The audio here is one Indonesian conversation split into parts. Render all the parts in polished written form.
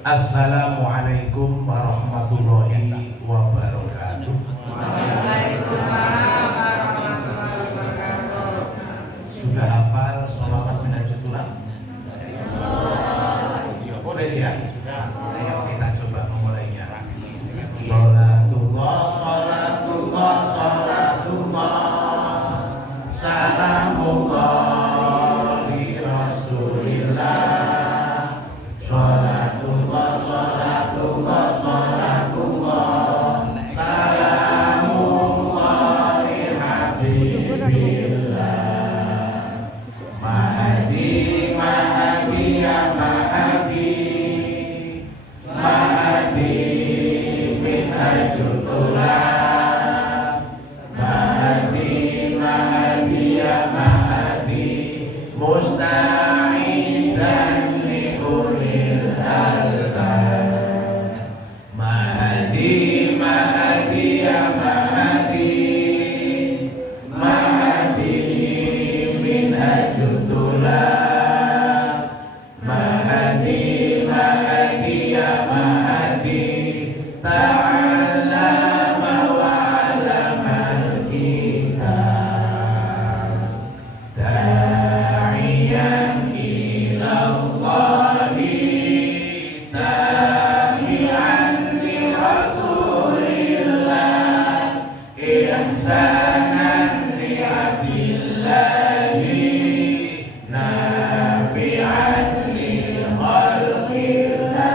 Assalamualaikum warahmatullahi wabarakatuh. Waalaikumsalam warahmatullahi wabarakatuh. Sudah hafal sholawat minajatullah? Boleh ya? Ayo kita coba memulainya. Sholatullah, sholatullah, sholatullah, salamullah di Rasulillah. Sholatullah, sholatullah, sholatullah, salamullah di Habibillah. Mahdi, Mahdi, ya Mahdi, Mahdi minhajutullah. Mahdi, Mahdi, ya Mahdi, musta'idan li ulil albab. Mahdi, Mahdi, ya Mahdi, Mahdi minhajutullah. Mahdi, Mahdi, ya Mahdi, ta'allama wa 'allamal kitab. Da'iyan ilallahi, tabi'an li rasulillah, ihsanan li abdillahi, nafi'an li khalqillah,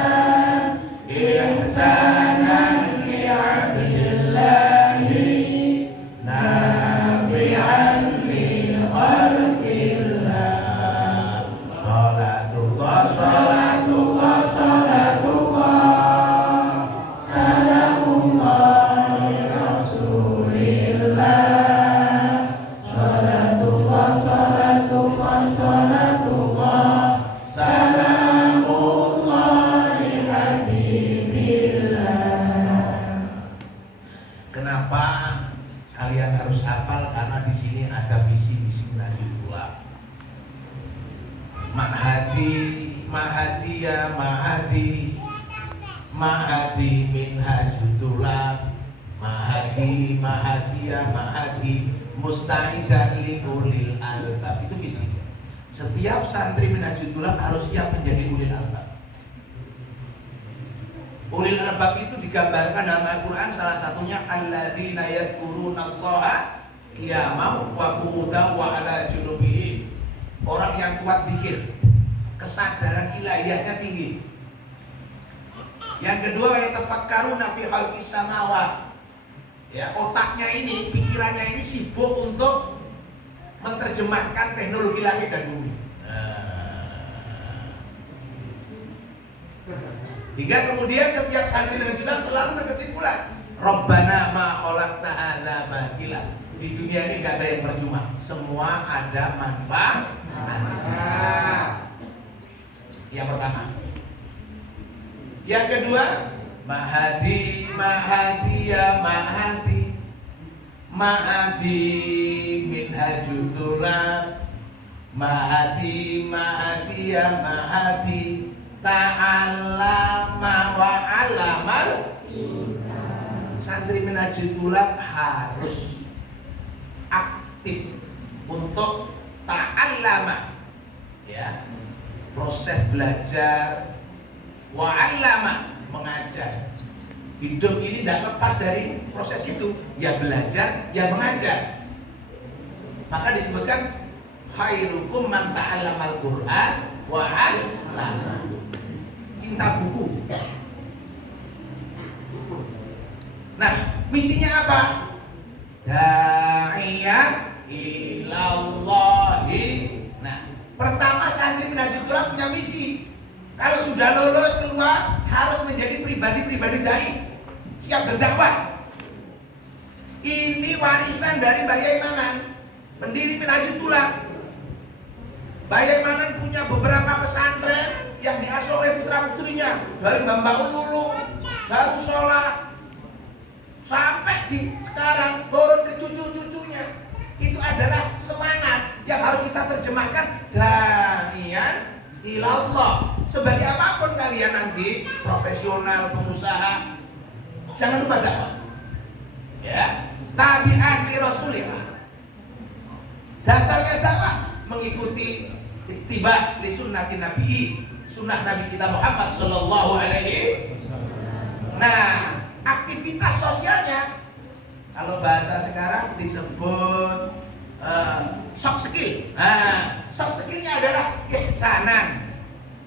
ihsanan li abdillahi, nafi'an li khalqillah. Sholatullah, sholatullah, sholatullah, salamullah li rasulillah. Sholatullah, sholatullah, sholatullah, salamullah li habibillah. Kenapa kalian harus hafal? Karena di sini ada visi-misi Najibullah. Mahdi, Mahdi, ya Mahdi, Mahdi minhajutullah. Mahdi, Mahdi, ya Mahdi, musta'idan li ulil albab. Itu visi. Setiap santri minhajutullah harus siap menjadi ulil albab. Ulil albab itu digambarkan dalam Al-Quran, salah satunya alladzina yadhkurunallaha qiyaman wa qu'udan wa 'ala junubihim. Orang yang kuat zikir, kesadaran ilahiyahnya tinggi. Yang kedua, yatafakkaruna fi khalqis samawat. Ya, otaknya ini, pikirannya ini sibuk untuk menerjemahkan teknologi langit dan bumi. Hingga kemudian setiap santri dan junab selalu berkesimpulan, Rabbana ma khalaqta hadza batila. Di dunia ini gak ada yang percuma, semua ada manfaat. Yang pertama. Yang kedua, Mahdi, Mahdi, ya Mahdi, Mahdi minhajutullah. Mahdi, Mahdi, ya Mahdi, ta'allama wa 'allamal kitab. Santri minhajutullah harus aktif untuk ta'allama, ya, proses belajar, wa 'allama, mengajar. Hidup ini tidak lepas dari proses itu, ya belajar, ya mengajar. Maka disebutkan khairukum man ta'allamal Qur'an wa 'allama. Cinta buku. Nah, misinya apa? Da'iyan ilallahi. Nah, pertama santri minhajutullah punya misi. Kalau sudah lulus keluar harus menjadi pribadi-pribadi dai, siap berdakwah. Ini warisan dari Mbah Yai Manan, pendiri minhajutullah. Mbah Yai Manan punya beberapa pesantren yang diasuh oleh putra-putrinya, dari Mbah Ululu, Darussalam, sampai di sekarang turun ke cucu-cucunya. Itu adalah semangat yang harus kita terjemahkan, da'iyan ilallah. Sebagai apapun kalian nanti profesional, pengusaha, jangan lupa dakwah. Ya, tabi'an li Rasulillah. Dasarnya dakwah mengikuti ittiba li sunnati nabi, sunnah Nabi kita Muhammad sallallahu alaihi. Nah, aktivitas sosialnya kalau bahasa sekarang disebut soft skill. Nah, soft skillnya adalah ihsanan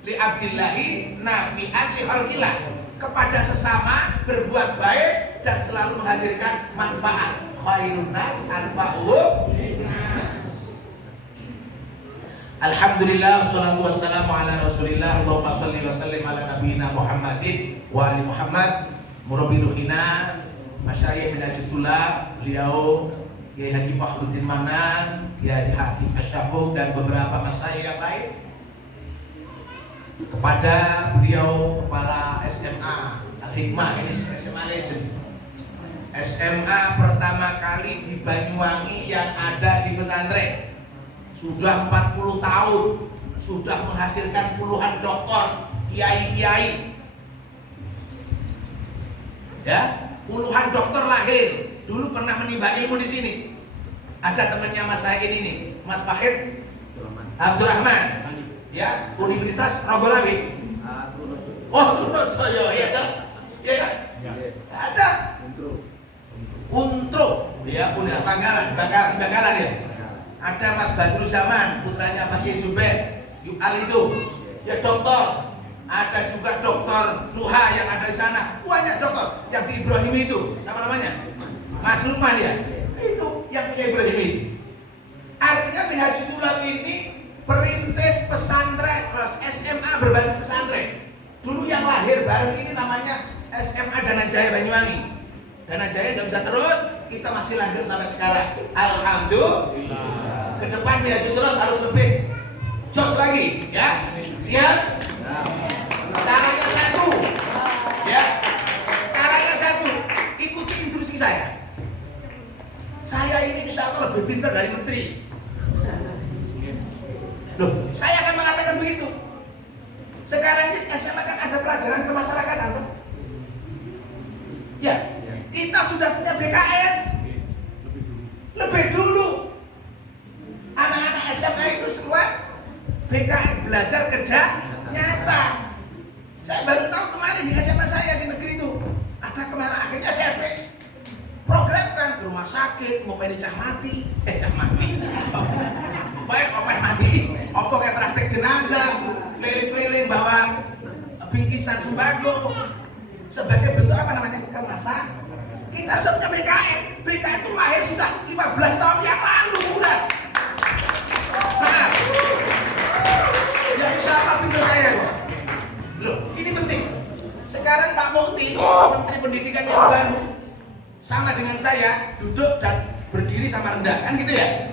li abdillahi nafi'an li khalqillah, kepada sesama berbuat baik dan selalu menghadirkan manfaat. Khairun nas anfa'uhum. Alhamdulillah, wassalatu wassalamu ala Rasulillah. Allahumma shalli wa sallim ala nabiyyina Muhammadin wa ali Muhammad. Murabbi ruhina masyayikh min ajtullah, beliau Kiai Haji Fakhruddin Manan, Kiai Haji Asyafuk dan beberapa masyayikh yang lain. Kepada beliau kepala SMA Al-Hikmah, ini SMA Legend, SMA pertama kali di Banyuwangi yang ada di pesantren. Sudah 40 tahun, sudah menghasilkan puluhan doktor, kiai-kiai. Ya, puluhan dokter lahir. Dulu pernah menimba ilmu di sini. Ada temannya Mas Said ini, Mas Fahid Abdurrahman. Ya, Universitas Roborawi. Oh, Surojoyo, ya kan? Ya kan? Ada. Untuk, ya, punya Bangkalan ya. Ada Mas Badrul Zaman, putranya Mas Yuzuber, Yu'al itu, ya dokter. Ada juga dokter Nuha yang ada di sana. Banyak dokter yang di Ibrahim itu, sama namanya Mas Lukman ya. Itu yang punya Ibrahim itu. Artinya Minhajul Tulab ini perintis pesantren, SMA berbasis pesantren. Dulu yang lahir baru ini namanya SMA Danajaya Banyuwangi. Danajaya nggak bisa terus, kita masih lanjut sampai sekarang. Alhamdulillah. Ke depan Minhajul Tulab harus lebih jos lagi, ya. Siap? Caranya satu, ya. Caranya satu, ikuti instruksi saya. Saya ini insya Allah lebih pintar dari menteri. Loh, saya akan mengatakan begitu. Sekarang ini SMA kan ada pelajaran kemasyarakatan, tuh. Ya, kita sudah punya BKN. Lebih dulu, anak-anak SMA itu semua BKN, belajar kerja nyata. Saya baru tahu kemarin di SMA saya di negeri itu ada kemarin, akhirnya saya programkan ke rumah sakit, ngopeni cah mati, baik ngopeni mati, opo kayak praktek jenazah, keliling-keliling bawa bingkisan sembako sebagai bentuk apa namanya, kemasan. Kita sudah punya BKN. BKN itu lahir sudah 15 tahun yang lalu udah. Nah, ya insya Allah pintar saya kok. Loh, ini penting. Sekarang Pak Mukti, Menteri Pendidikan yang baru, sama dengan saya, duduk dan berdiri sama rendah, kan gitu ya?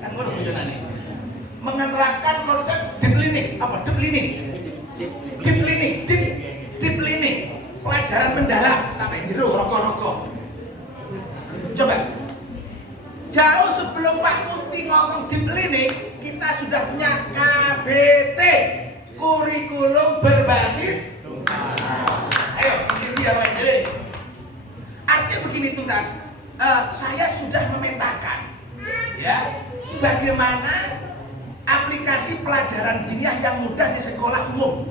Kan ngono tujuannya. Menerapkan konsep deep learning, apa deep learning? Deep learning, pelajaran mendalam sampai jero rokok-rokok. Coba, jauh sebelum Pak Mukti ngomong deep learning, kita sudah punya KBT, kurikulum berbasis. Ayo, ini dia Pak Jeli. Artinya begini tuntas, saya sudah memetakan, ya, bagaimana aplikasi pelajaran diniyah yang mudah di sekolah umum.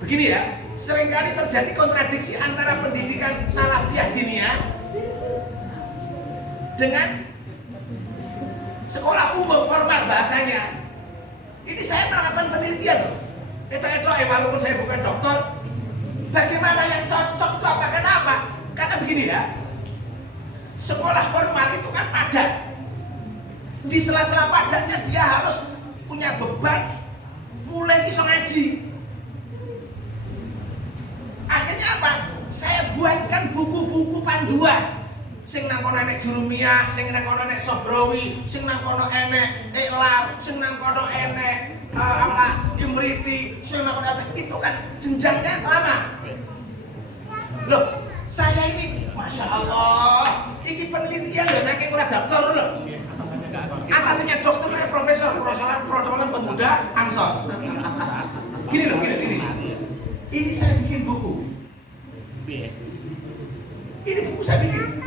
Begini ya, seringkali terjadi kontradiksi antara pendidikan salafiyah diniyah dengan sekolah umum formal bahasanya. Ini saya melakukan penelitian loh. Walaupun saya bukan dokter, bagaimana yang cocok itu apa? Kenapa? Karena begini ya, sekolah formal itu kan padat. Di sela-sela padatnya dia harus punya beban mulai iso ngaji. Akhirnya apa? Saya buatkan buku-buku panduan. Sing nang kono enek Jurumiyah, sing nang kono enek Sobrawi, sing nang kono enek Iqlal, sing nang kono enek Imriti, sing nang kono itu kan jenjangnya lama. Loh, saya ini Masya Allah, ini penelitian loh, saya kayak kurang dokter loh. Atasnya dokter kayak profesor pemuda Ansor. Gini loh, gini. Ini saya bikin buku. Ini buku saya bikin.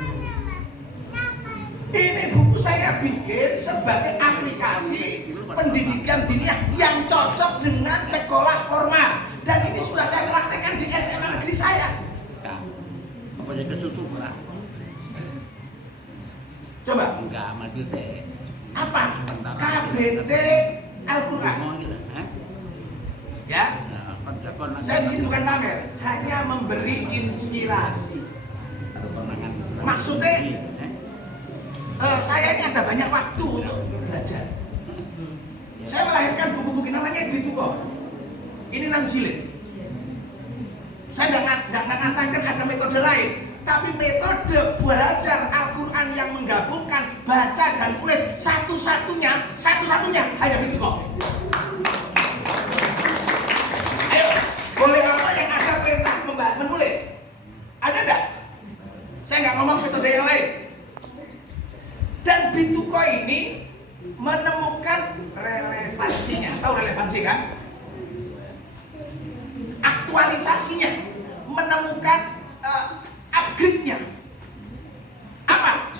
Ini buku saya bikin sebagai aplikasi pendidikan diniyah yang cocok dengan sekolah formal. Dan ini sudah saya praktekkan di SMA negeri saya. Apa jadi kesusu lah? Coba. Enggak maju teh. Apa? KBT Al-Quran. Ya. Saya di sini bukan pamer, hanya memberi inspirasi. Maksudnya, saya ini ada banyak waktu untuk belajar. Saya melahirkan buku-buku namanya gitu kok. Ini 6 jilid. Saya nggak mengatakan ada metode lain, tapi metode belajar Al-Quran yang menggabungkan baca dan tulis satu-satunya hanya gitu kok. Ayo, boleh apa yang ada perintah menulis? Ada enggak? Saya nggak ngomong metode yang lain. Dan Bituko ini menemukan relevansinya. Tahu relevansi kan? Aktualisasinya, menemukan upgrade-nya. Apa?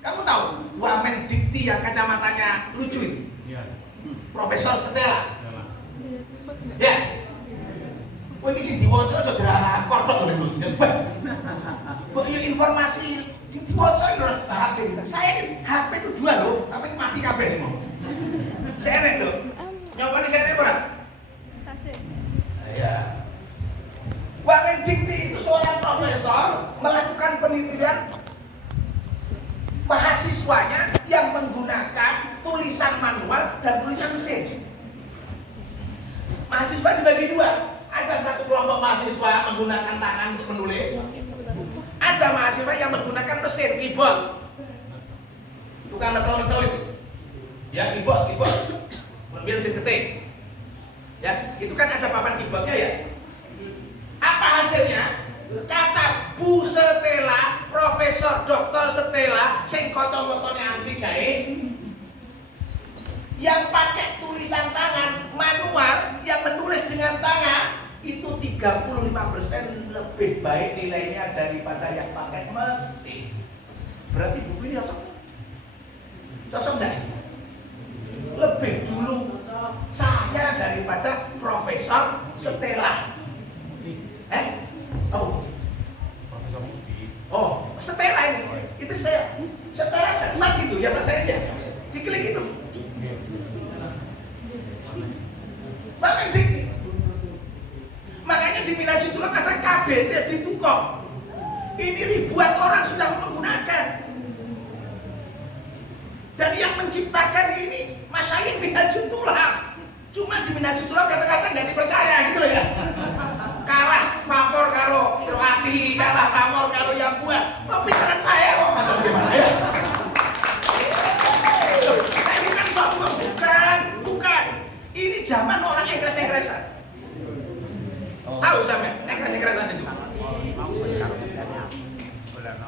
Kamu tahu Wamen Dikti yang kacamatanya lucu itu? Iya. Profesor Stella. Ya. Oh ini sih diwaca aja drakor tok lho. Kok yo informasi diwaca itu HP. Saya ini HP itu 2 loh, tapi mati kabeh mau. Serek loh. Nyokone serek ora? Ya. Wamen Dikti itu seorang profesor melakukan penelitian mahasiswanya yang menggunakan tulisan manual dan tulisan mesin. Mahasiswa dibagi 2. Ada satu kelompok mahasiswa menggunakan tangan untuk menulis. Ada mahasiswa yang menggunakan mesin, keyboard. Tukang netel-netel itu. Ya, keyboard. Kemudian mesin ketik. Ya, itu kan ada papan keyboardnya ya. Apa hasilnya? Kata Bu Stella, Profesor Dr. Stella, sing kocok-kocoknya anti kae, yang pakai tulisan tangan manual, yang menulis dengan tangan, itu 35% lebih baik nilainya daripada yang pakai mesin. Berarti buku ini cocok enggak? Lebih dulu saya daripada Profesor Stella. Oh, Stella ini. Itu saya. Stella enak gitu ya Mas saya aja. Diklik itu. Wamen Dikti. Makanya di Minajutullah ada KBT Bituko. Ini ribuan orang sudah menggunakan. Dan yang menciptakan ini Masyayikh Minajutullah. Cuma di Minajutullah kadang-kadang nggak dipercaya gitu loh ya. Kalah pamor kalau Kiroati, kalah pamor kalau yang buat. Pikiran saya kok atau gimana ya? Saya bukan sombong, bukan. Ini zaman orang engkres-engkresan. Tahu sampe engkres-engkresan itu?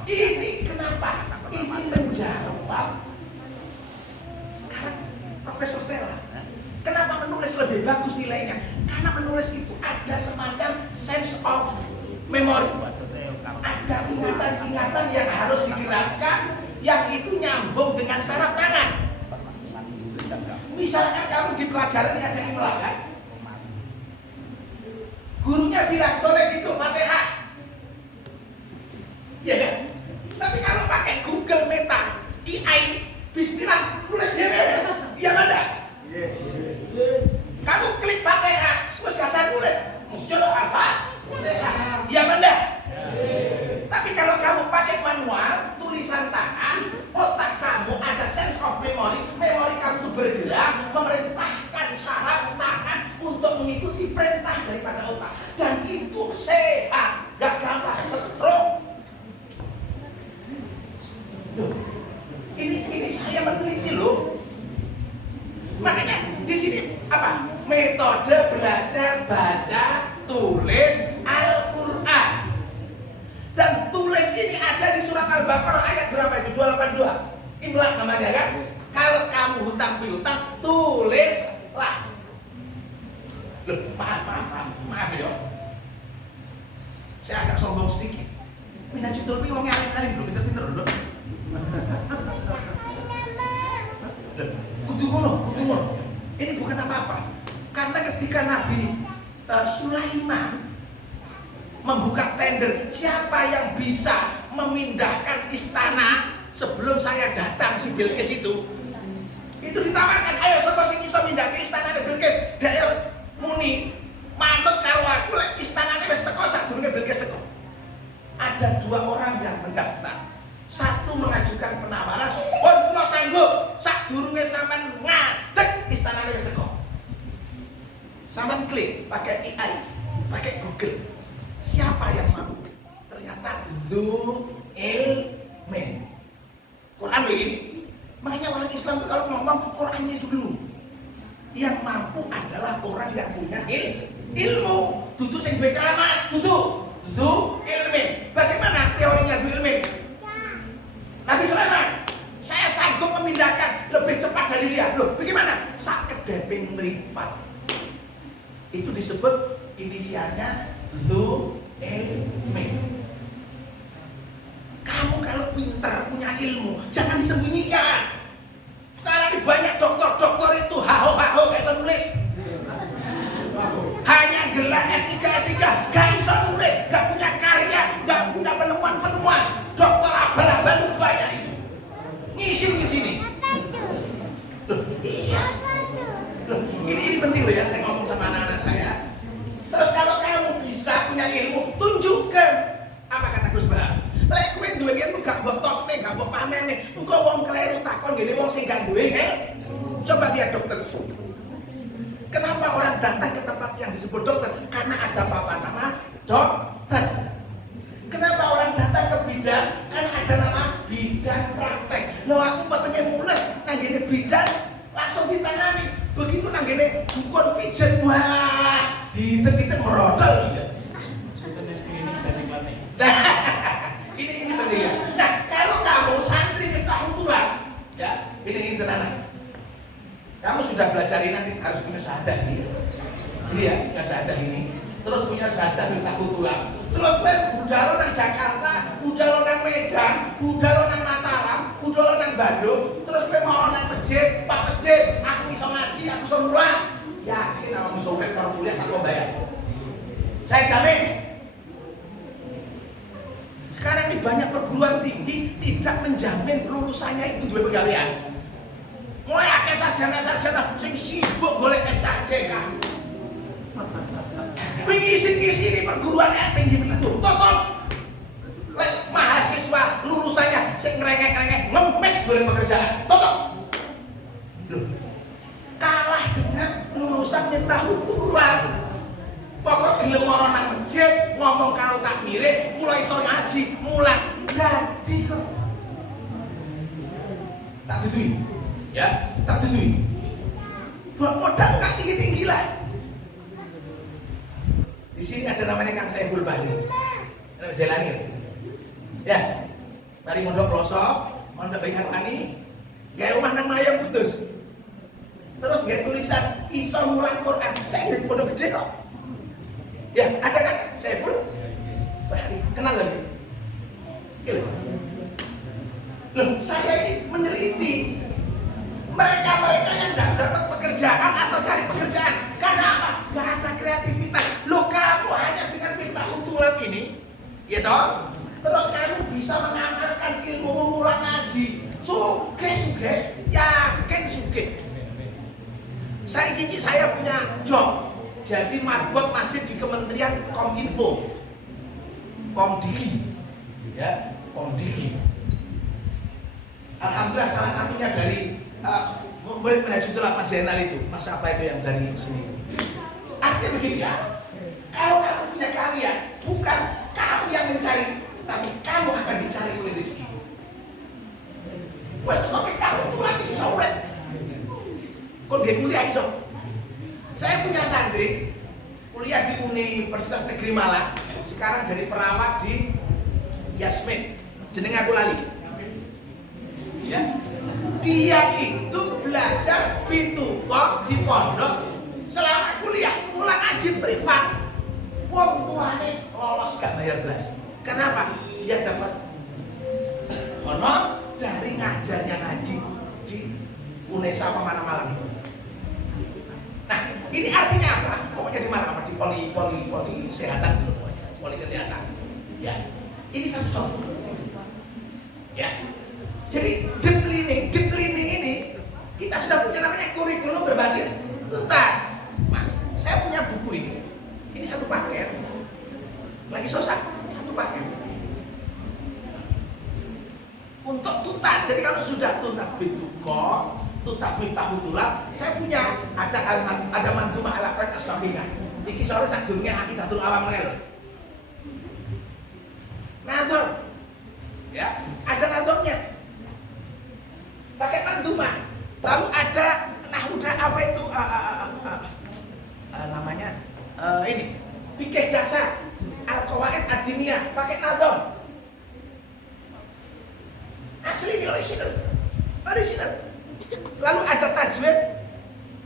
Ini kenapa? Ini menjawab karena Profesor Stella. Kenapa menulis lebih bagus nilainya? Karena menulis itu ada semacam sense of memory. Ada ingatan-ingatan yang harus digerakkan, yang itu nyambung dengan saraf tangan. Misalkan kamu di pelajaran ada imla kan? Gurunya bilang tulis itu Fatihah. Ya kan? Tapi kalau pakai Google Meta, AI, Bismillah, tulis dia, ya ada. Kamu klik Fatihah, terus gak saya tulis, muncul apa? Ya benda. Tapi kalau kamu pakai manual, tulisan tangan, otak kamu ada sense of memory, memori kamu itu bergerak, memerintahkan saraf tangan untuk mengikuti perintah daripada otak. Dan itu sehat, gak gampang stroke. Loh, ini saya meneliti loh. Makanya di sini apa? Metode belajar baca tulis Al-Quran. Dan tulis ini ada di surat Al-Baqarah ayat berapa itu? 282. Imlaq namanya kan? Kalau kamu hutang piutang, tulislah. Loh, maaf ya. Saya agak sombong sedikit. Mina Citur pi wong alim-alim lho, pinter-pinter lho. Kudu ngono. Ini bukan apa-apa. Karena ketika Nabi Sulaiman membuka tender, siapa yang bisa memindahkan istana sebelum saya datang si Bilqis itu ditawarkan, ayo sapa sing iso mindahke istana Bilqis. Daerah muni manut karo aku lek istanane wis teko sadurunge Bilqis teko. Ada 2 orang yang mendaftar. Satu mengajukan penawaran, "Pun kula sanggup sadurunge sampean ngadeg istanane wis teko." Sampean klik pakai AI, pakai Google. Siapa yang mampu? Ternyata Dzul-Ilmin. Quran begini. Makanya orang Islam itu kalau ngomong Qurannya itu dulu. Yang mampu adalah orang yang punya ilmu. Dudu sing duwe keramat, dudu Dzul-Ilmin. Bagaimana teorinya Dzul-Ilmin? Nabi Sulaiman, saya sanggup memindahkan lebih cepat dari dia. Loh, bagaimana? Sak kedeping mripat. Itu disebut inisialnya Dzul-Ilmin. Kamu kalau pintar, punya ilmu, jangan disembunyikan. Sekarang ini banyak dokter itu haho kayak nulis. Hanya gelar S3, gak bisa nulis, gak punya karya, gak punya penemuan. Dokter abal-abal itu banyak itu. Ngisi di sini. Iya. Loh, ini penting loh ya, saya ngomong sama anak-anak saya. Terus kalau kamu bisa punya ilmu, tunjukkan. Apa kata Gus Bah? Lek kowe duwe ilmu gak mbok tokne, gak mbok pamerne. Engko wong kleru takon ngene wong sing gak duwe, Coba lihat dokter. Kenapa orang datang ke tempat yang disebut dokter? Karena ada papan nama dokter. Kenapa orang datang ke bidan? Karena ada nama bidan praktek. Loh aku petenge mules nang ngene bidan langsung ditangani. Begitu nang ngene dukun pijet, wah, ditek-ditek merodol ya. Ini penting ya. Nah, kalau kamu santri Miftahul Tulab, ya, ini anak. Kamu sudah belajar ini nanti harus punya syahadat ini. Ini ya, punya syahadat ini. Terus punya syahadat Miftahul Tulab. Terus budal nang Jakarta, budal nang Medan, budal nang Mataram, budal nang Bandung. Terus mau nang masjid, Pak masjid, aku iso ngaji, aku iso mulang. Yakin awakmu sore karo kuliah tak bayar. Saya jamin. Sekarang ini banyak perguruan tinggi tidak menjamin lulusannya itu dua pegawaian. Mulai akeh sarjana sing sibuk golek SCK. Ngisi di perguruan tinggi begitu. Tutup. Mahasiswa lulusannya sing ngerengek-ngerengek ngemes golek pekerjaan. Tutup. Loh. Kalah dengan lulusan Miftahul Tulab. Pokok gelem ora nang masjid, ngomong karo takmire, kula iso ngaji, mulang. Dadi kok. Tak tutui. Ya, tak tutui. Buat modal enggak tinggi-tinggi lah. Di sini ada namanya Kang Saiful Bahri. Nama jalani. Ya. Mari mondok pelosok, mondok Baik Harmani, gawe omah nang Mayang putus. Terus gawe tulisan iso mulang Quran. Saya di pondok gede kok. Ya, ada kan? Saiful Bahri. Kenal lagi? Gitu. Loh, saya ini meneliti mereka-mereka yang tidak dapat pekerjaan atau cari pekerjaan. Karena apa? Gak ada kreativitas. Loh, kamu hanya dengan Miftahul Tulab ini, ya toh? Terus kamu bisa mengamalkan ilmu mulang ngaji. Suge, yakin suge. Saya punya job. Jadi marbot masjid di Kementerian Kominfo, Komdiki, ya, Komdiki. Alhamdulillah salah satunya dari murid Manhajul Tulab Mas Zainal itu, Mas apa itu yang dari sini. Artinya begini ya, kalau kamu punya karya, bukan kamu yang mencari, tapi kamu akan dicari oleh rezeki. Wes kok kamu tuh lagi sore. Kok dia kuliah iso? Saya punya santri kuliah di Universitas Negeri Malang, sekarang jadi perawat di Yasmin. Jeneng aku lali. Ya. Dia itu belajar pitukok di pondok selama kuliah. Mulai ngaji privat. Wong tuane lolos gak bayar belas. Kenapa? Dia dapat honor dari ngajarnya ngaji di UNESA apa mana malam itu. Nah, ini artinya apa? Pokoknya di mana? Di poli kesehatan dulu pokoknya. Poli kesehatan. Ya. Ini satu contoh. Ya. Jadi deep cleaning ini kita sudah punya namanya kurikulum berbasis tuntas. Nah, saya punya buku ini. Ini satu paket. Lagi sosak, satu paket. Untuk tuntas. Jadi kalau sudah tuntas bintuko, tuntas miftahul tulab, saya punya ada manzumah ala qaid as-sahihah. Iki sore sadurunge aqidatul awam lho. Nazar. Ya, ada nazarnya. Pakai manzumah. Lalu ada nahwuda apa itu namanya ini fikih dasar al-qawaid ad-diniyah pakai nazar. Asli ini original. Lalu ada tajwid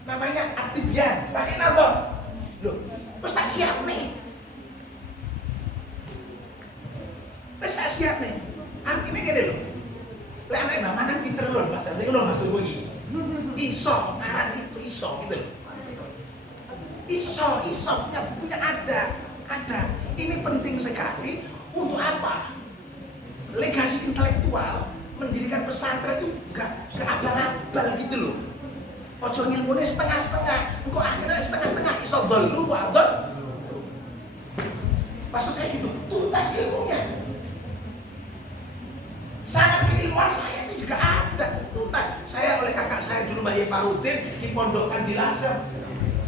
namanya at-tibyan pakai nazar. Loh, wis tak siap nih. Artinya gini loh. Lek anak Mbak Manan pinter lho, Mas. Lek lho masuk begini. Iso, ngaran itu iso gitu loh. Iso punya ada. Ini penting sekali untuk apa? Legasi intelektual mendirikan pesantren itu gak abal-abal gitu loh. Ojo ngilmune setengah-setengah, engko akhirnya setengah-setengah iso dulu wadon. Maksud saya gitu, tuntas ilmunya. Sangat keilmuan saya itu juga ada tuntas. Saya oleh kakak saya dulu Mbak Ye Farudin dipondokkan di Lasem.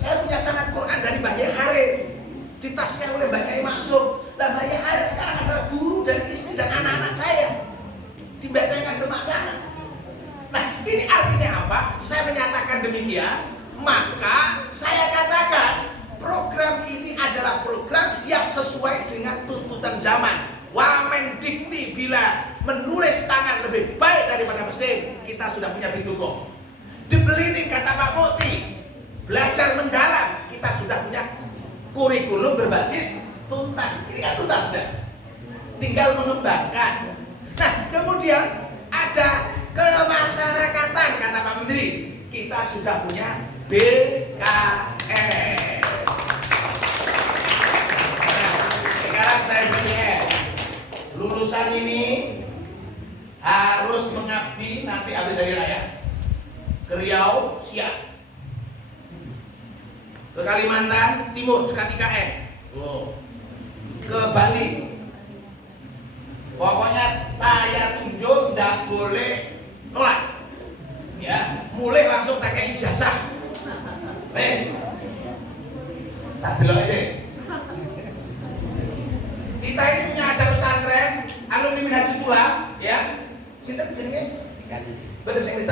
Saya punya sanad Quran dari Mbak Ye Harif, ditasnya oleh Mbak Ye Maksum. Dan Mbak Ye Harif sekarang adalah guru dari istri dan anak-anak saya di Betengan Kemaksana. Nah, ini artinya apa? Saya menyatakan demikian, maka saya katakan program ini adalah program yang sesuai dengan tuntutan zaman. Wamen dikti bila menulis tangan lebih baik daripada mesin, kita sudah punya bintuko. Dibelining kata Pak Mukti, belajar mendalam, kita sudah punya kurikulum berbasis tuntas. Ini kan tuntas sudah, tinggal mengembangkan. Nah, kemudian ada kemasyarakatan kata Pak Menteri, kita sudah punya BKS. Nah, sekarang saya BKS. Lulusan ini harus mengabdi nanti habis hari raya ke Riau siap, ke Kalimantan Timur dekat IKN, ke Bali. Pokoknya saya tunjuk tidak boleh nolak, ya mulai langsung tak kayak ijazah. Tak delok aja. Kita ini punya ada pesantren alumni Minhajul Tulab, ya. Sinten jenenge? Betul sing itu.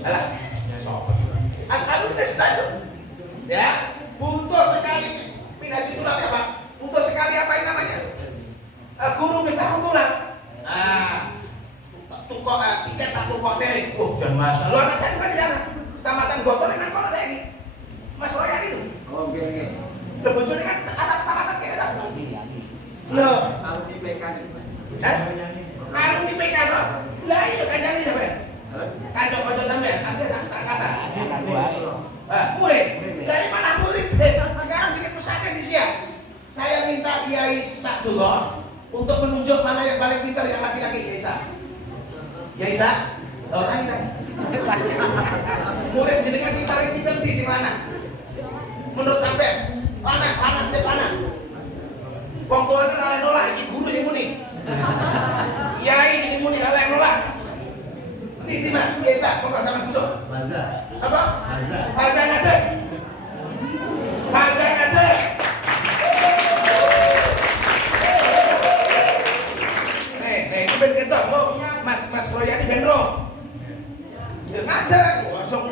Alah, sapa? Alumni itu. Ya, butuh sekali Minhajul Tulab ya, Pak. Butuh sekali apa ini namanya? Guru Miftahul Tulab. Tukok tiket tak tukok deh. Dan Mas, lu anak saya bukan di sana. Tamatan Gotor enak kok ada ini. Mas Royan itu. Oke. Bojone kan anak tamatan kene ta. Lho, alumni PK iki. Alumni PK to. Lah iya kancane sampean. Kanca-kanca sampean, artinya tak kata. Murid. Dari mana murid? Sekarang bikin pesantren di siap. Saya minta Kiai Sakdullah untuk menunjuk mana yang paling pintar yang laki-laki, Kiai Sak. Kiai Sak? Orang ini. Murid jenengan sing paling pintar di sing lanang. Menurut sampean lanang. Wong tuane ora nolak, iki guru sing muni. Yai sing muni ora nolak. Titi Mas, biasa kok sama duduk. Baza. Apa? Baza nade. Nih, ben ketok kok Mas Royani benro. Ya ngade, langsung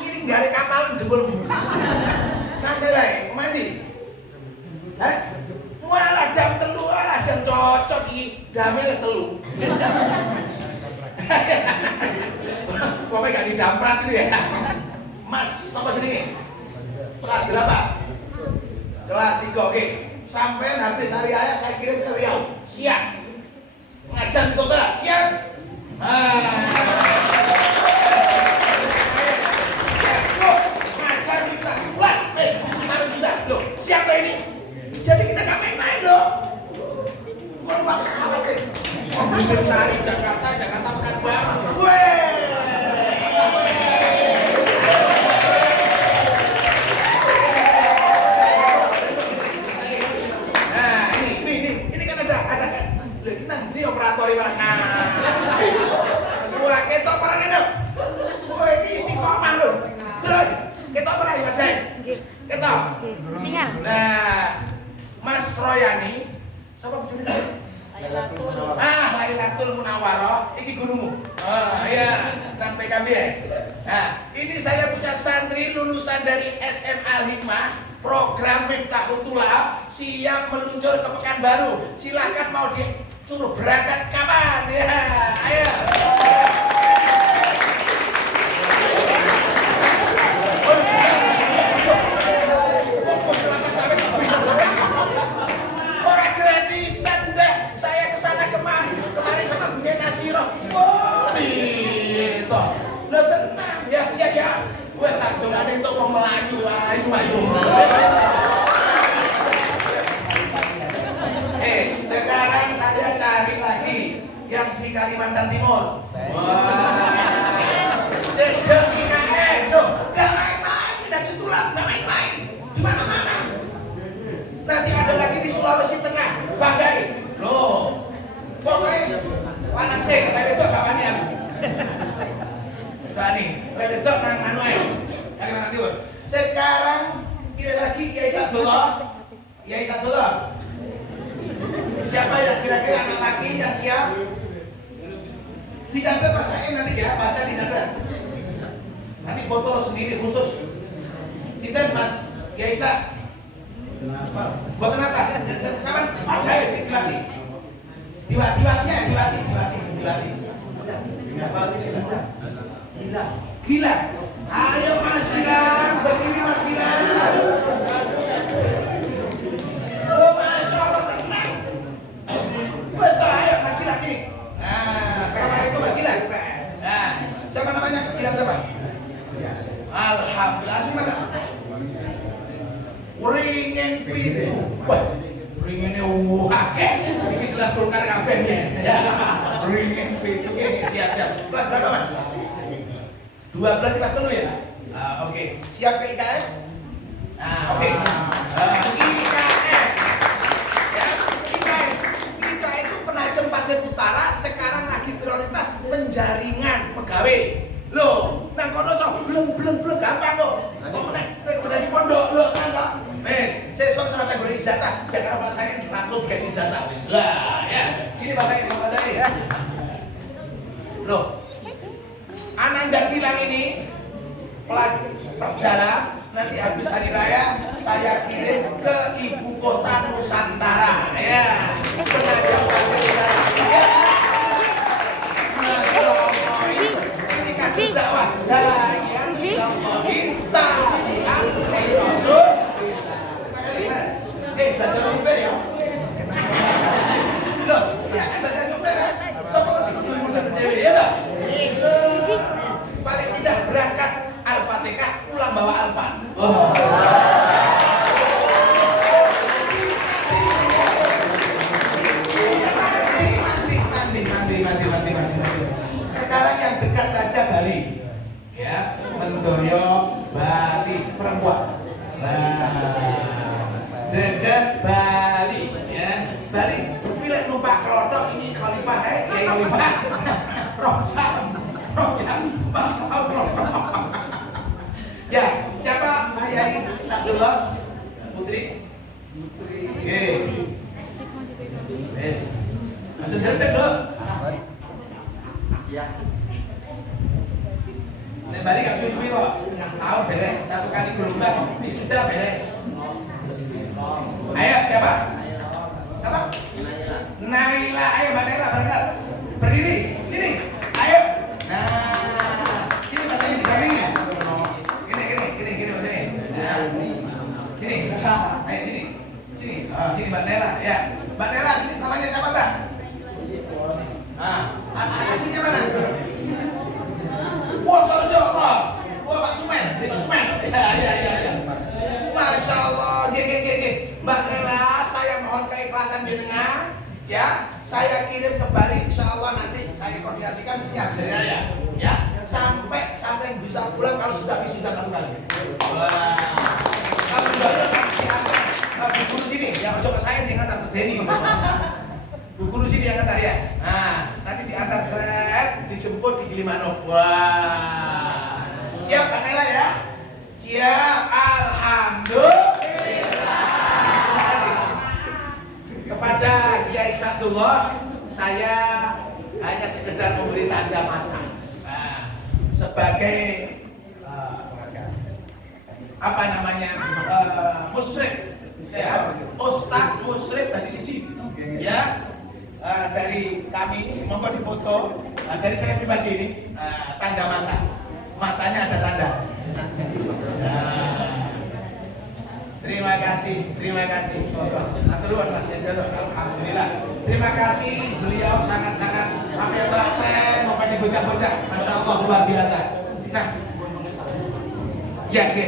ini gare kapal jebol. Santai wae, mandi. Malah jam 3, malah jam cocok iki, damel 3. Pokoknya gak didamprat itu ya. Mas, apa jenenge? Kelas berapa? Kelas 3, oke. Sampai habis hari raya saya kirim ke Riau. Siap. Ngajar di kota, siap. Ngajar kita bulan. Sampai sudah. Loh, siap tuh ini. Jadi kita gak main-main loh. Bukan lupa pesawat deh. Mobil cari Jakarta Pekanbaru. Weh. Nanti operator mana? Wah, ketok parane lho. Wah, iki istiqomah lho. Terus, ketok parane Mas Jai. Ketok. Tinggal. Nah, Mas Royani, sapa bojone? Lailatul Munawwarah, iki gurumu. Oh, iya, nang PKB ya. Nah, ini saya punya santri lulusan dari SMA Al-Hikmah, program Miftahul Thulab, siap meluncur ke Pekanbaru. Silakan mau suruh berangkat kapan? Ya, ayo. Orang gratisan deh. Saya kesana kemarin sama Bunda Nasiro. Oh, itu. Lo tenang, ya. Gue tak jolane untuk mau melaju, ayo. Sekarang saya cari lagi yang di Kalimantan Timur. Dedek IKN, loh, gak main-main, tidak Tulab, gak main-main, di mana-mana. Nanti ada lagi di Sulawesi Tengah, Banggai, loh, pokoknya lanang sih, lewat itu gak panik aku. Tani, lewat itu nang Hanoi, Kalimantan Timur. Sekarang kita lagi Kiai Sadullah. Siapa yang kira-kira anak laki yang siap? Dicatat bahasanya nanti ya, bahasa dicatat. Nanti foto sendiri khusus. Sinten Mas Yaisa? Buat apa? Sama saya divasi. Divasi. Gila. Ayo Mas Gilang, berdiri Mas Gilang. Oh, Masya Allah, tenang. Betul, ayo Mas Gilang sini. Nah, assalamualaikum Mas Gilang. Nah, siapa namanya? Gilang siapa? Alhamdulillah, asli mana? Ringin pitu. Wah, ringinnya wakeh. Ini jelas Golkar kabehnya. Ringin pitu, siap. Kelas berapa Mas? 12 kelas dulu ya? Oke. Siap ke IKN? Nah, oke. IKN. Ya, IKN itu Penajam Pasir Utara sekarang lagi prioritas penjaringan pegawai. Loh, nang kono sok belum gampang kok. Kok nek rekomendasi pondok lho kan kok. Sesuk selesai golek ijazah, jangan apa saya takut kayak ijazah wis. Lah, ya. Ini bahasa saya. Loh. Ananda Gilang ini perjalanan nanti habis hari raya saya kirim ke ibu kota Nusantara ya. Penajam Pasir Utara. Ya. Ini kan dakwah yang kita dianggap Rasul. Belajar nyuper ya. Loh, ya kan belajar nyuper kan. Sopo ngerti kudu mudah dewe ya ta? Paling tidak berangkat Al-Fatihah pulang bawa Alfa. Mandi. Sekarang yang dekat saja Bali. Ya, Mendoyo, Bali, perempuan. Dekat Bali, ya. Bali, pilih lupa kerodok ini khalifah khalifah. Rojam, ya, siapa Ayai Sadullah Putri? Oke. Yes. Masuk dendek dong. Siap. Nek balik gak suwi-suwi kok. Tengah tahun beres, satu kali gelombang wisuda beres. Ayo siapa? Siapa? Naila, ayo Mbak Naila berangkat. Berdiri, sini. Ayo. Nah, ini bahasanya didampingi. Ini ya, saya kirim ke Bali, insya Allah nanti saya koordinasikan siap ya, sampai bisa pulang kalau sudah wisuda satu kali. Wah, kalau sudah diantar Bu Guru sini, ya coba saya diantar ke Denny. Bu Guru sini yang antar ya. Nah, nanti diantar seret, dijemput di Gilimanuk. Wah, siap Kak Nela ya? Siap, alhamdulillah. Kepada Kiai Sadullah, saya hanya sekedar memberi tanda mata sebagai musyrif, ya, Ustadz musyrif dari sisi, ya, dari kami ini, monggo difoto. Dari saya pribadi ini tanda mata, matanya ada tanda. Terima kasih. Aturan Mas Yanjalo, alhamdulillah. Terima kasih, beliau sangat-sangat sampai telaten, sampai bocah-bocah, masya Allah luar biasa. Nah, ya, oke.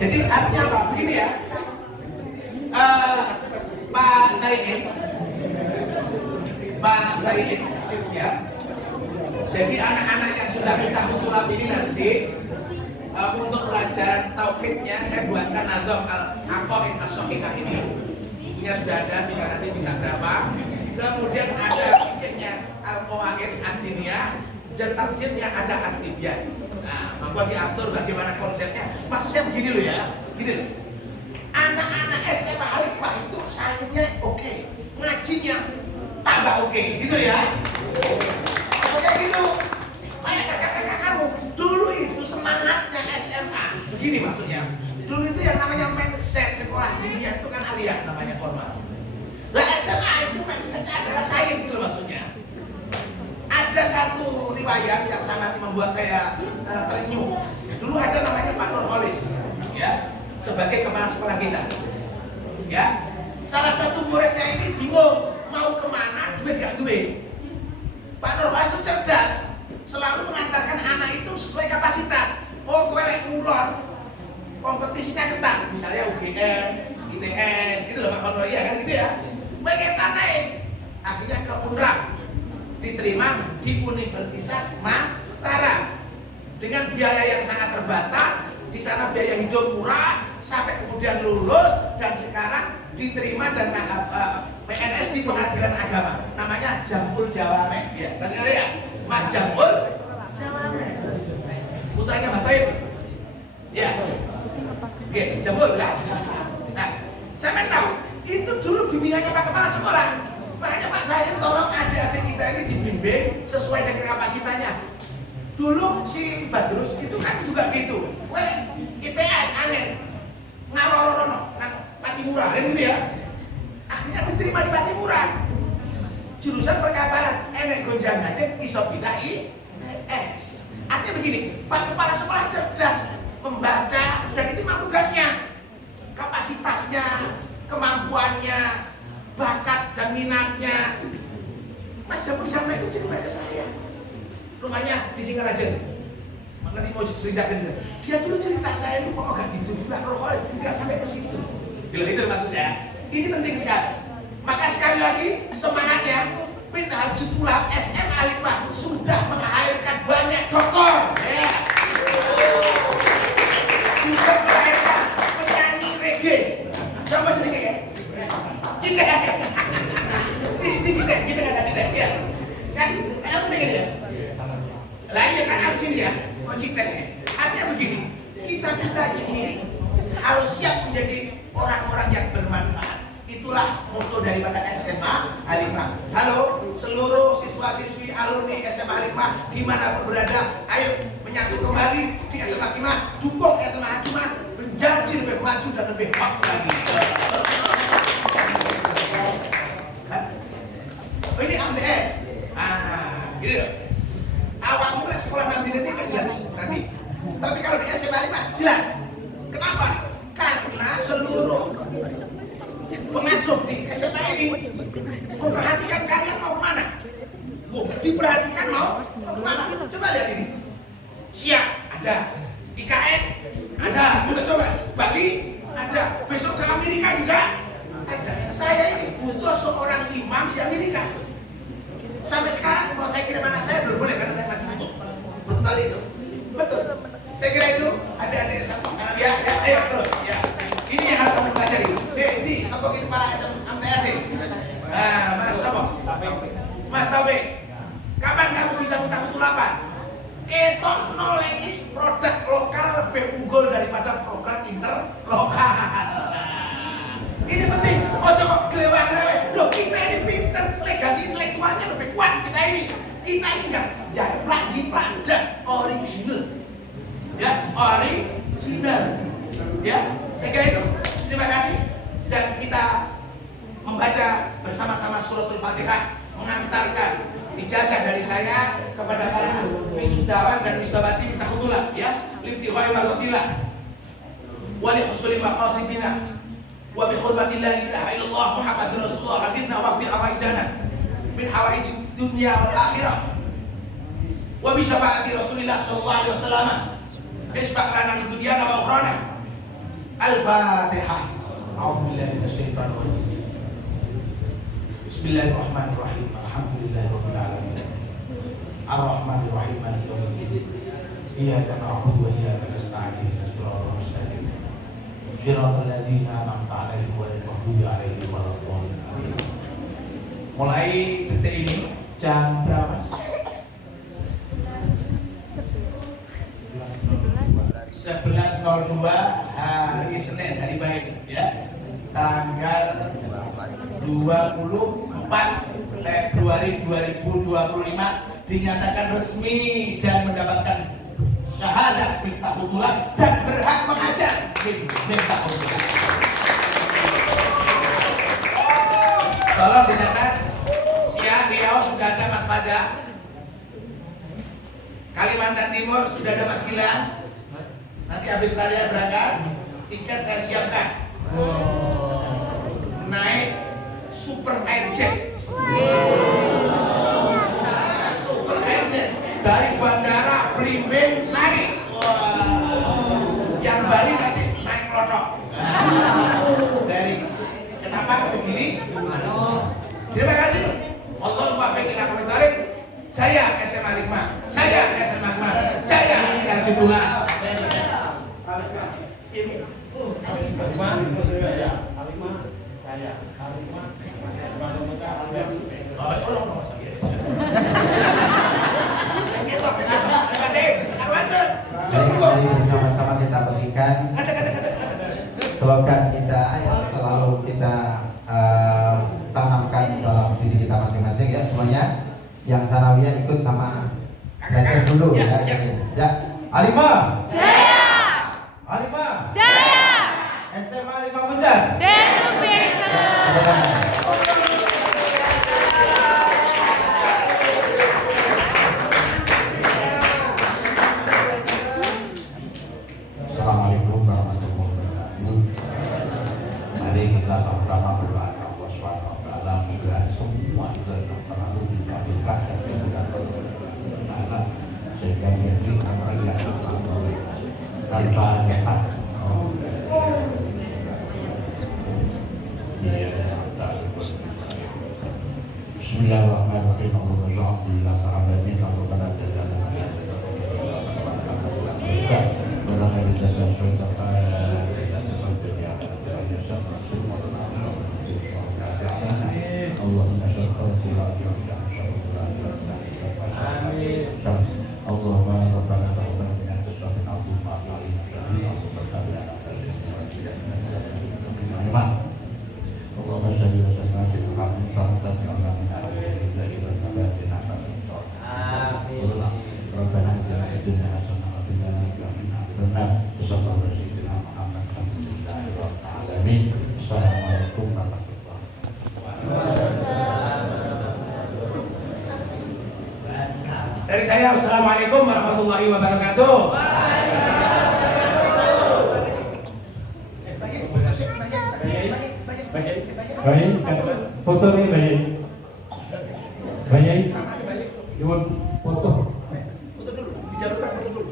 Jadi artinya apa? Begini ya, Pak Saidin, ya. Jadi anak-anak yang sudah minta tulab ini nanti untuk pelajaran tauhidnya saya buatkan nazam al-aqaid as-shahihah ini. Bukunya sudah ada, tinggal nanti minta berapa. Kemudian ada fikihnya al-qawaid ad-diniyah dan tafsirnya ada ad-tibyan. Nah, maka diatur bagaimana konsepnya. Maksudnya begini loh ya, gini loh. Anak-anak SMA Al-Hikmah itu sainsnya oke, ngajinya tambah oke, gitu ya. Maksudnya gitu. Kayak kakak-kakak kamu dulu itu semangatnya SMA. Begini maksudnya. Dulu itu yang namanya mindset sekolah dunia itu kan aliyah namanya formal. Nah SMA itu mindsetnya adalah sains gitu maksudnya. Ada satu riwayat yang sangat membuat saya terenyuh. Dulu ada namanya Pak Nurholis, ya, sebagai kepala sekolah kita. Ya, salah satu muridnya ini bingung mau kemana, duit gak duit. Pak Nurholis itu cerdas, selalu mengantarkan anak itu sesuai kapasitas. Oh, gue lek ulon, kompetisinya ketat, misalnya UGM, ITS, gitu loh Pak Nurholis, ya kan gitu ya. Gue kita naik, akhirnya ke UNRAM, diterima di Universitas Mataram dengan biaya yang sangat terbatas. Di sana biaya hidup murah sampai kemudian lulus dan sekarang diterima dan PNS di pengadilan agama. Namanya Jambul Jawame, ya, dengar ya, Mas Jambul Jawame. Putranya Mbak Taib. Ya. Oke, Jambul lah. Nah, saya tahu itu dulu bimbingannya Pak Kepala Sekolah. Makanya Pak saya tolong adik-adik kita ini dibimbing sesuai dengan kapasitasnya. Dulu si Badrus itu kan juga gitu. Wah, ITS aneh, ngalor-ngalono, Patimura, kan gitu ya. Akhirnya diterima di Patimura. Jurusan perkapalan, enek gonjangannya iso pindah ITS. Artinya begini, Pak Kepala Sekolah cerdas membaca dan itu memang tugasnya. Kapasitasnya, kemampuannya, bakat dan minatnya. Mas Jambul sama itu cerita ke saya. Rumahnya di Singaraja. Nanti mau ceritakan dia dulu cerita saya itu kok agak gitu juga Nurholis nggak sampai ke situ. Itu maksudnya. Ini penting sekali. Maka sekali lagi semangatnya Minhajul Tulab SMA Al-Hikmah sudah melahirkan banyak dokter. Ya. Juga melahirkan penyanyi reggae. Coba jadi kayak kita ada ya. Kan aku pengen ya. Lainnya kan harus ini ya, konsisten. Artinya begini, kita ini harus siap menjadi orang-orang yang bermanfaat. Itulah motto daripada SMA Al-Hikmah. Halo, seluruh siswa-siswi alumni SMA Al-Hikmah dimanapun berada, ayo menyatu kembali di SMA Al-Hikmah, dukung SMA Al-Hikmah menjadi lebih maju dan lebih baik lagi. Ini MTS. Gini loh. Awal mulai sekolah nanti kan jelas nanti. Tapi kalau di SMA 5 jelas. Kenapa? Karena seluruh pengasuh di SMA ini memperhatikan kalian mau kemana. Diperhatikan mau kemana. Coba lihat ini. Siap ada. IKN ada. Coba Bali ada. Besok ke Amerika juga Saya ini butuh seorang imam di Amerika. Sampai sekarang kalau saya kirim anak saya belum boleh karena saya masih butuh. Betul itu, betul. Saya kira itu adik-adik sama karena dia, ya, ayo terus. Ya. Ini yang harus kamu pelajari. Ini sopok itu kepala MTAC. Mas Sopok, Mas Taufik, kapan kamu bisa utang apa? Ketok nol lagi produk lokal lebih unggul daripada program interlokal. Ini penting. Ojo kok gelewah-gelewah. Loh, kita ini pinter, legasi intelektualnya lebih kuat kita ini. Kita ini enggak japlak jiplak, enggak original. Ya, original. Ya, saya kira itu. Terima kasih. Dan kita membaca bersama-sama suratul Fatihah, mengantarkan ijazah dari saya kepada para wisudawan dan wisudawati Miftahutullah, ya, limtihai marzatillah wa li husuli maqasidina wa bi hurmati la ilaha illallah Muhammadur Rasulullah hadithna wa bi hawaijana min hawaij dunya wal akhirah wa bi syafaati Rasulillah sallallahu alaihi wasallam isfa' lana di dunya wa ukhrana. Al-Fatihah. A'udzubillahi minasyaitonir rajim. Bismillahirrahmanirrahim. Alhamdulillahirabbil alamin. Ar-Rahmanir Rahim. Maliki yaumiddin. Iyyaka na'budu wa iyyaka nasta'in. Ihdinas siratal mustaqim. Shiratal ladzina an'amta 'alaihim ghairil maghdubi 'alaihim waladdallin. Mulai detik ini jam berapa? 11.02 hari Senin, hari baik, ya, tanggal 24 Februari 2025 dinyatakan resmi dan mendapatkan syahadat Miftahutullah dan berhak mengajar Miftahutullah. Tolong dicatat, siang Riau sudah ada Mas Faja, Kalimantan Timur sudah ada Mas Gilang. Nanti habis raya berangkat, tiket saya siapkan. Naik super airjet. Super airjet dari bandara Blimbing Sari. Yang Bali nanti naik klotok. Dari Ketapang ke sini. Terima kasih. Allahumma baiklah komentarin. Jaya SMA Hikmah, Jaya SMA Hikmah, Jaya Hidayatullah. Mari bersama-sama kita berikan slogan kita yang selalu kita tanamkan dalam diri kita masing-masing, ya, semuanya. Yang sanawiyah ikut sama belajar dulu, ya. Ya, Alimah Jaya, Alimah Jaya, SMA 5 Menjar. Assalamualaikum warahmatullahi wabarakatuh. Mari kita sama-sama berdoa Allah SWT agar semua itu yang terlalu dikabulkan dan dikabulkan sehingga menjadi amal yang tanpa hebat. Bismillahirrahmanirrahim. Alhamdulillah alamin. Rabbana Assalamualaikum warahmatullahi wabarakatuh. Dari saya, assalamualaikum warahmatullahi wabarakatuh. Baik, foto nih baik. Baik. Ibu foto.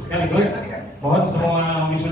Sekaligus, mohon semua wisuda